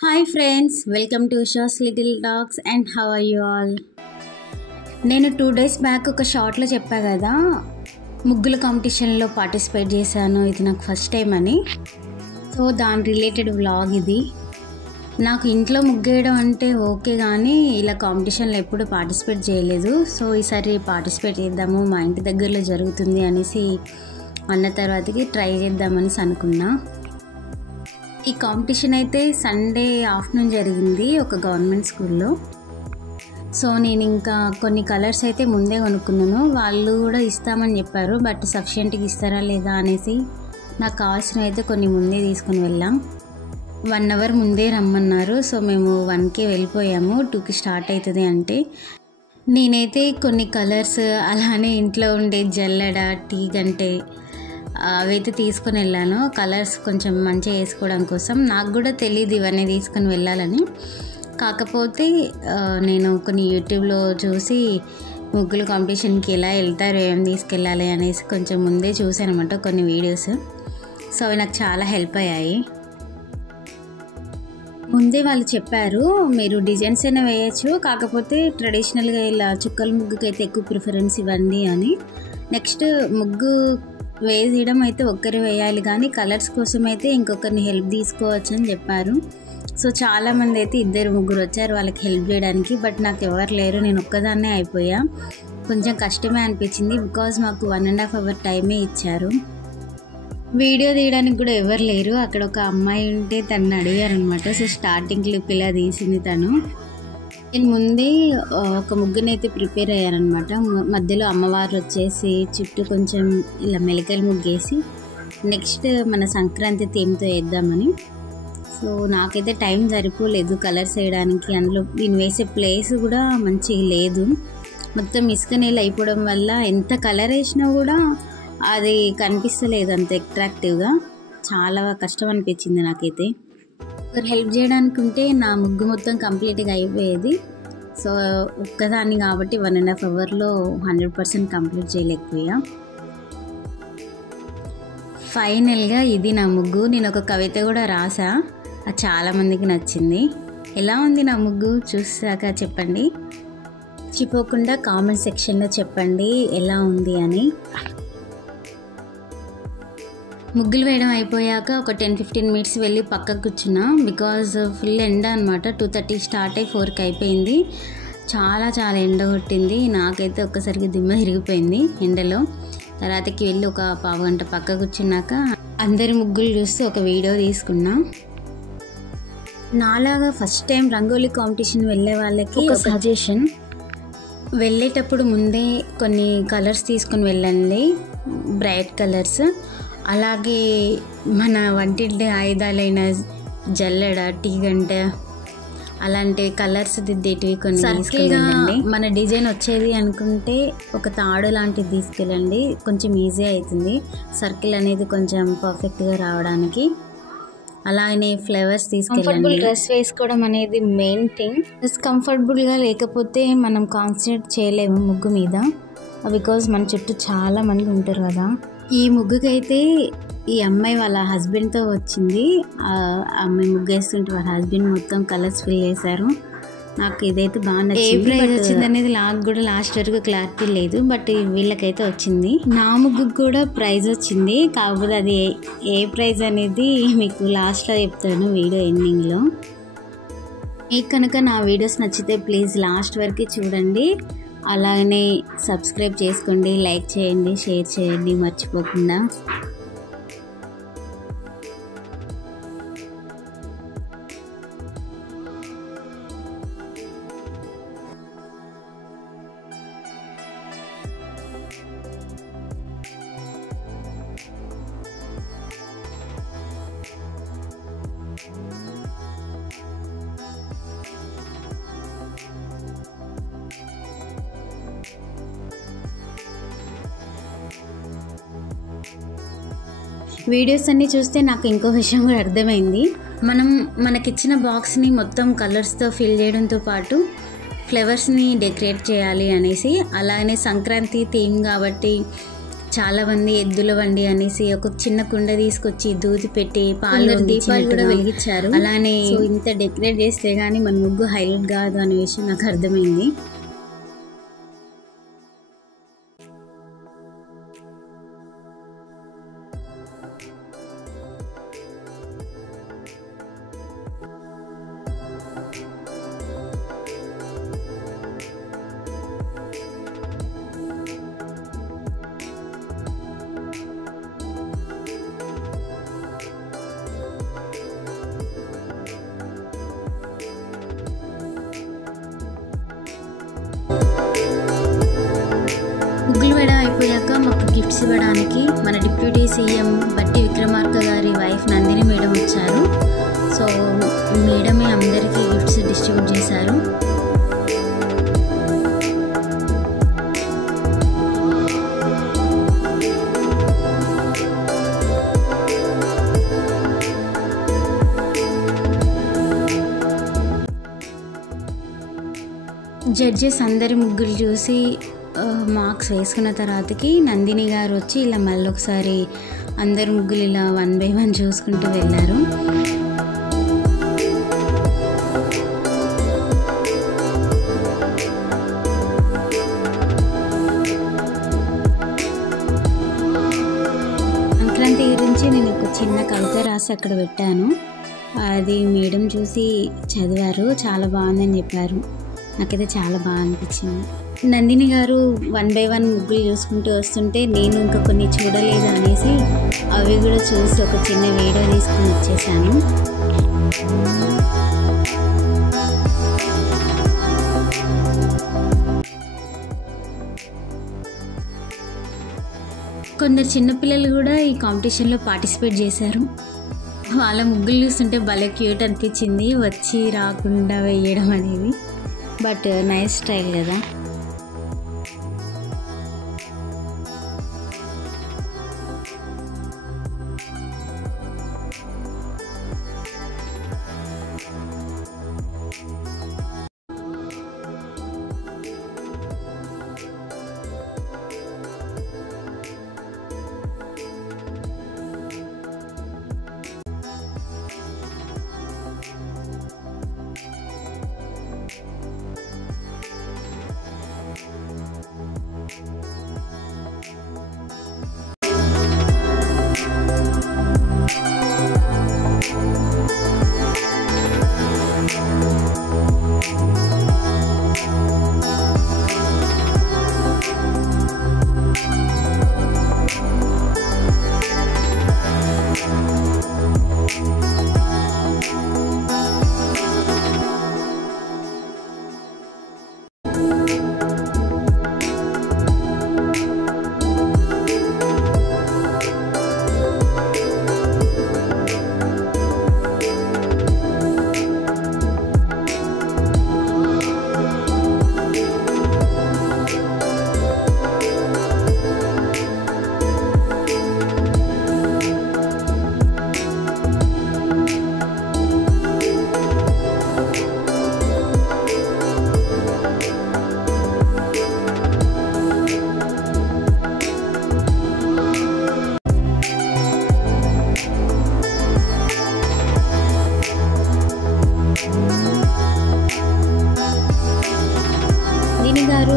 Hi friends, welcome to shows little talks and how are you all. నేను 2 days back ఒక షార్ట్లో చెప్పా కదా, ముగ్గుల కాంపిటీషన్లో పార్టిసిపేట్ చేశాను, ఇది నాకు ఫస్ట్ టైం అని. సో దాని రిలేటెడ్ వ్లాగ్ ఇది. నాకు ఇంట్లో ముగ్గేయడం అంటే ఓకే, కానీ ఇలా కాంపిటీషన్లో ఎప్పుడు పార్టిసిపేట్ చేయలేదు. సో ఈసారి పార్టిసిపేట్ చేద్దాము, మా ఇంటి దగ్గరలో జరుగుతుంది అనేసి అన్న తర్వాతకి ట్రై చేద్దామనేసి అనుకున్నా. ఈ కాంపిటీషన్ అయితే సండే ఆఫ్టర్నూన్ జరిగింది ఒక గవర్నమెంట్ స్కూల్లో. సో నేను ఇంకా కొన్ని కలర్స్ అయితే ముందే కొనుక్కున్నాను. వాళ్ళు కూడా ఇస్తామని చెప్పారు, బట్ సఫిషియెంట్గా ఇస్తారా లేదా అనేసి నాకు కావాల్సినవి అయితే కొన్ని ముందే తీసుకుని వెళ్ళాం. 1 hour ముందే రమ్మన్నారు. సో మేము 1కి వెళ్ళిపోయాము, 2కి స్టార్ట్ అవుతుంది అంటే. నేనైతే కొన్ని కలర్స్ అలానే ఇంట్లో ఉండే జల్లెడ, టీ గంటే అవైతే తీసుకొని వెళ్ళాను, కలర్స్ కొంచెం మంచిగా వేసుకోవడం కోసం. నాకు కూడా తెలియదు ఇవన్నీ తీసుకొని వెళ్ళాలని. కాకపోతే నేను కొన్ని యూట్యూబ్లో చూసి ముగ్గుల కాంపిటీషన్కి ఎలా వెళ్తారు, ఏం తీసుకెళ్ళాలి అనేసి కొంచెం ముందే చూసాను అనమాట కొన్ని వీడియోస్. సో అవి నాకు చాలా హెల్ప్ అయ్యాయి. ముందే వాళ్ళు చెప్పారు, మీరు డిజైన్స్ అయినా వేయచ్చు, కాకపోతే ట్రెడిషనల్గా ఇలా చుక్కల ముగ్గుకి అయితే ఎక్కువ ప్రిఫరెన్స్ ఇవ్వండి అని. నెక్స్ట్ ముగ్గు వేయడం అయితే ఒక్కరు వేయాలి, కానీ కలర్స్ కోసం అయితే ఇంకొకరిని హెల్ప్ తీసుకోవచ్చు అని చెప్పారు. సో చాలామంది అయితే 2-3 వచ్చారు వాళ్ళకి హెల్ప్ చేయడానికి, బట్ నాకు ఎవరు లేరు, నేను ఒక్కదాన్నే అయిపోయా. కొంచెం కష్టమే అనిపించింది, బికాజ్ మాకు 1.5 hour టైమే ఇచ్చారు. వీడియో తీయడానికి కూడా ఎవరు లేరు. అక్కడ ఒక అమ్మాయి ఉంటే తనని అడిగారనమాట. సో స్టార్టింగ్ క్లిప్ ఇలా తీసింది తను. నేను ముందే ఒక ముగ్గునైతే ప్రిపేర్ అయ్యానమాట. మధ్యలో అమ్మవారు వచ్చేసి చుట్టూ కొంచెం ఇలా మెలికల ముగ్గేసి నెక్స్ట్ మన సంక్రాంతి థీమ్తో వేద్దామని. సో నాకైతే టైం సరిపోలేదు కలర్స్ వేయడానికి. అందులో నేను వేసే ప్లేస్ కూడా మంచిగా లేదు, మొత్తం ఇసుక నీళ్ళు అయిపోవడం వల్ల ఎంత కలర్ వేసినా కూడా అది కనిపిస్తలేదు అంత అట్రాక్టివ్గా. చాలా కష్టం అనిపించింది నాకైతే. ఒకరు హెల్ప్ చేయడానికి ఉంటే నా ముగ్గు మొత్తం కంప్లీట్గా అయిపోయేది. సో ఒక్కదాన్ని కాబట్టి 1.5 hourలో 100% కంప్లీట్ చేయలేకపోయా. ఫైనల్గా ఇది నా ముగ్గు. నేను ఒక కవిత కూడా రాసా, అది చాలామందికి నచ్చింది. ఎలా ఉంది నా ముగ్గు చూసాక చెప్పండి, మర్చిపోకుండా కామెంట్ సెక్షన్లో చెప్పండి ఎలా ఉంది అని. ముగ్గులు వేయడం అయిపోయాక ఒక 10-15 minutes వెళ్ళి పక్కకు కూర్చున్నా, బికాజ్ ఫుల్ ఎండ అనమాట. 2:30 స్టార్ట్ అయ్యి 4కి అయిపోయింది. చాలా ఎండ కొట్టింది. నాకైతే ఒక్కసారికి దిమ్మ తిరిగిపోయింది ఎండలో. తర్వాతకి వెళ్ళి ఒక పావు గంట పక్క కూర్చున్నాక అందరి ముగ్గులు చూస్తూ ఒక వీడియో తీసుకున్నా. నాలాగా ఫస్ట్ టైం రంగోలీ కాంపిటీషన్ వెళ్ళే వాళ్ళకి ఒక సజెషన్, వెళ్ళేటప్పుడు ముందే కొన్ని కలర్స్ తీసుకుని వెళ్ళండి, బ్రైట్ కలర్స్. అలాగే మన వంటింటి ఆయుధాలైన జల్లెడ, టీ గంట అలాంటి కలర్స్ దిద్దేటివి కొన్ని తీసుకెళ్ళండి. మన డిజైన్ వచ్చేది అనుకుంటే ఒక తాడు లాంటిది తీసుకెళ్ళండి, కొంచెం ఈజీ అవుతుంది సర్కిల్ అనేది కొంచెం పర్ఫెక్ట్గా రావడానికి. అలాగే ఫ్లవర్స్ తీసుకెళ్ళండి. డ్రెస్ వేసుకోవడం అనేది మెయిన్ థింగ్. డ్రెస్ కంఫర్టబుల్గా లేకపోతే మనం కాన్సన్ట్రేట్ చేయలేము ముగ్గు మీద, బికాజ్ మన చుట్టూ చాలా మంది ఉంటారు కదా. ఈ ముగ్గుకైతే ఈ అమ్మాయి వాళ్ళ హస్బెండ్తో వచ్చింది. ఆ అమ్మాయి ముగ్గు వేస్తుంటే వాళ్ళ హస్బెండ్ మొత్తం కలర్స్ ఫిల్ చేశారు. నాకు ఇదైతే బాగా నచ్చింది. ఏ ప్రైజ్ వచ్చింది అనేది నాకు కూడా లాస్ట్ వరకు క్లారిటీ లేదు, బట్ వీళ్ళకైతే వచ్చింది. నా ముగ్గుకు కూడా ప్రైజ్ వచ్చింది, కాకపోతే అది ఏ ప్రైజ్ అనేది మీకు లాస్ట్లో చెప్తాను వీడియో ఎండింగ్లో. మీకు కనుక నా వీడియోస్ నచ్చితే ప్లీజ్ లాస్ట్ వరకు చూడండి. అలాగనే సబ్స్క్రైబ్ చేసుకోండి, లైక్ చేయండి, షేర్ చేయండి మర్చిపోకుండా. వీడియోస్ అన్నీ చూస్తే నాకు ఇంకో విషయం కూడా అర్థమైంది. మనకిచ్చిన బాక్స్ని మొత్తం కలర్స్తో ఫిల్ చేయడంతో పాటు ఫ్లవర్స్ని డెకరేట్ చేయాలి అనేసి. అలానే సంక్రాంతి థీమ్ కాబట్టి చాలామంది ఎద్దుల బండి అనేసి ఒక చిన్న కుండ తీసుకొచ్చి దూది పెట్టి పాలు దీపాలు కూడా వెలిగించారు. అలానే ఇంత డెకరేట్ చేస్తే కానీ మన ముగ్గు హైలైట్ కాదు అనే విషయం నాకు అర్థమైంది. ముగ్గులు వేయడం అయిపోయాక మాకు గిఫ్ట్స్ ఇవ్వడానికి మన డిప్యూటీ సీఎం బట్టి విక్రమార్క గారి వైఫ్ నందిని మేడం వచ్చారు. సో మేడమే అందరికీ గిఫ్ట్స్ డిస్ట్రిబ్యూట్ చేశారు. జడ్జెస్ అందరి ముగ్గులు చూసి మార్క్స్ వేసుకున్న తర్వాతకి నందిని గారు వచ్చి ఇలా మళ్ళీ ఒకసారి అందరి ముగ్గులు ఇలా 1 by 1 చూసుకుంటూ వెళ్ళారు. సంక్రాంతి గురించి నేను ఒక చిన్న కవిత రాసి అక్కడ పెట్టాను. అది మేడం చూసి చదివారు, చాలా బాగుందని చెప్పారు. నాకైతే చాలా బాగా అనిపించింది. నందిని గారు 1 by 1 ముగ్గులు చూసుకుంటూ వస్తుంటే నేను ఇంకా కొన్ని చూడలేదు అనేసి అవి కూడా చూసి ఒక చిన్న వీడియో తీసుకుని వచ్చేసాను. కొందరు చిన్నపిల్లలు కూడా ఈ కాంపిటీషన్లో పార్టిసిపేట్ చేశారు. వాళ్ళ ముగ్గులు చూస్తుంటే భలే క్యూట్ అనిపించింది, వచ్చి రాకుండా వేయడం అనేది. బట్ నైస్ స్టైల్ కదా.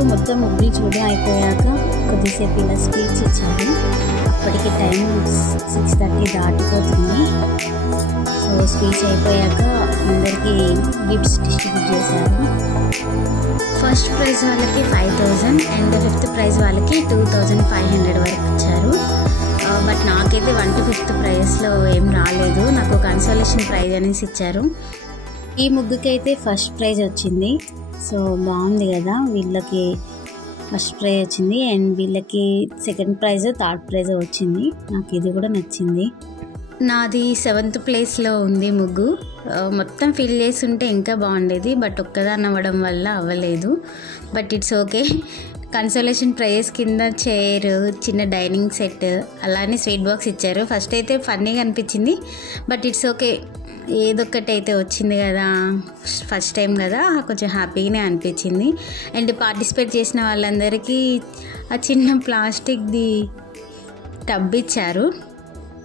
మొత్తం ముగ్గులు చూడడం అయిపోయాక కొద్దిసేపు ఇలా స్పీచ్ ఇచ్చారు. అప్పటికి టైం 6:30 దాటిపోతుంది. సో స్పీచ్ అయిపోయాక అందరికీ గిఫ్ట్స్ డిస్ట్రిబ్యూట్ చేశారు. ఫస్ట్ ప్రైజ్ వాళ్ళకి 5,000 అండ్ 5th ప్రైజ్ వాళ్ళకి 2,500 వరకు ఇచ్చారు. బట్ నాకైతే 1 to 5th ప్రైజ్లో ఏం రాలేదు, నాకు కన్సోలేషన్ ప్రైజ్ అనేసి ఇచ్చారు. ఈ ముగ్గుకైతే ఫస్ట్ ప్రైజ్ వచ్చింది. సో బాగుంది కదా, వీళ్ళకి ఫస్ట్ ప్రైజ్ వచ్చింది అండ్ వీళ్ళకి 2nd ప్రైజ్ 3rd ప్రైజ్ వచ్చింది. నాకు ఇది కూడా నచ్చింది. నాది 7th ప్లేస్లో ఉంది ముగ్గు. మొత్తం ఫిల్ చేసి ఉంటే ఇంకా బాగుండేది, బట్ ఒక్కదాన్ని అవ్వడం వల్ల అవ్వలేదు. But it's okay. Consolation praise కింద చైర్, చిన్న డైనింగ్ సెట్, అలానే స్వీట్ బాక్స్ ఇచ్చారు. ఫస్ట్ అయితే ఫన్నీగా అనిపించింది, బట్ ఇట్స్ ఓకే, ఏదొక్కటి అయితే వచ్చింది కదా, ఫస్ట్ టైం కదా, కొంచెం హ్యాపీగానే అనిపించింది. అండ్ పార్టిసిపేట్ చేసిన వాళ్ళందరికీ ఆ చిన్న ప్లాస్టిక్ది టబ్ ఇచ్చారు.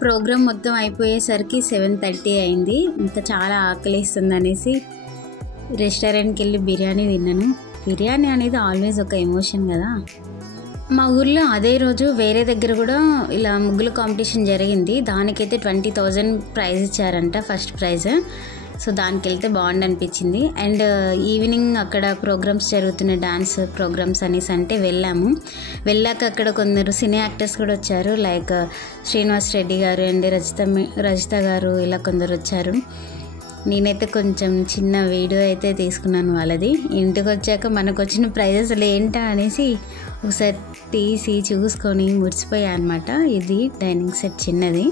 ప్రోగ్రామ్ మొత్తం అయిపోయేసరికి 7:30 అయింది. ఇంకా చాలా ఆకలిస్తుంది అనేసి రెస్టారెంట్కి వెళ్ళి బిర్యానీ తిన్నాను. బిర్యానీ అనేది ఆల్వేస్ ఒక ఎమోషన్ కదా. మా ఊర్లో అదే రోజు వేరే దగ్గర కూడా ఇలా ముగ్గుల కాంపిటీషన్ జరిగింది. దానికైతే 20,000 ప్రైజ్ ఇచ్చారంట, ఫస్ట్ ప్రైజ్. సో దానికి వెళ్తే బాగుండి అనిపించింది. అండ్ ఈవినింగ్ అక్కడ ప్రోగ్రామ్స్ జరుగుతున్న డాన్స్ ప్రోగ్రామ్స్ అనేసి అంటే వెళ్ళాక అక్కడ కొందరు సినీ యాక్టర్స్ కూడా వచ్చారు. లైక్ శ్రీనివాస్ రెడ్డి గారు అండ్ రజిత గారు, ఇలా కొందరు వచ్చారు. నేనైతే కొంచెం చిన్న వీడియో అయితే తీసుకున్నాను వాళ్ళది. ఇంటికి వచ్చాక మనకు వచ్చిన ప్రైజెస్ ఏంటా అనేసి ఒకసారి తీసి చూసుకొని మురిసిపోయా అనమాట. ఇది డైనింగ్ సెట్ చిన్నది,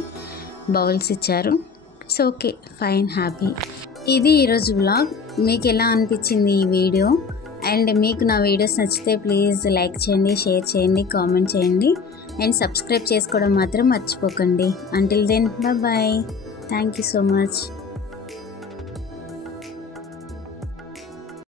బౌల్స్ ఇచ్చారు. So okay, fine, happy. ఇది ఈరోజు వ్లాగ్. మీకు ఎలా అనిపించింది ఈ వీడియో? అండ్ మీకు నా వీడియోస్ నచ్చితే ప్లీజ్ లైక్ చేయండి, షేర్ చేయండి, కామెంట్ చేయండి అండ్ సబ్స్క్రైబ్ చేసుకోవడం మాత్రం మర్చిపోకండి. Until then, bye. Thank you so much.